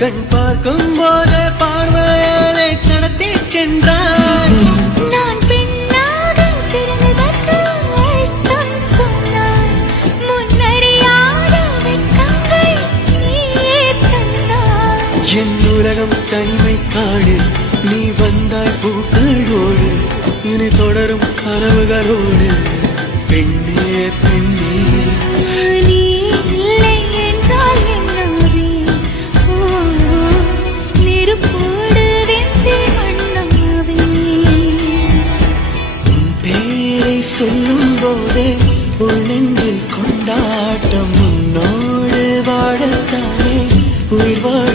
கண் பார்க்கும் போது பார்வையாலே கடத்தி சென்றாய். நான் பெண்ணாக பிறந்ததற்கு அர்த்தம் சொன்னாய். முன்னறியாத வெட்கங்கள் நீயே தந்தாய். என் உலகம் தனிமை காடு, நீ வந்தாய் பூக்களோடு, இனி தொடரும் கனவுகளோடு. பெண்ணே பெண்ணே நீ இல்லை என்றால் என்னாவே? நெருப்போடு வெந்தே வண்ணமாவே. உன் பேரை சொல்லும் போதே உள் நெஞ்சில் கொண்டாட்டம். உன்னோடு வாழத்தானே உயிர் வாழ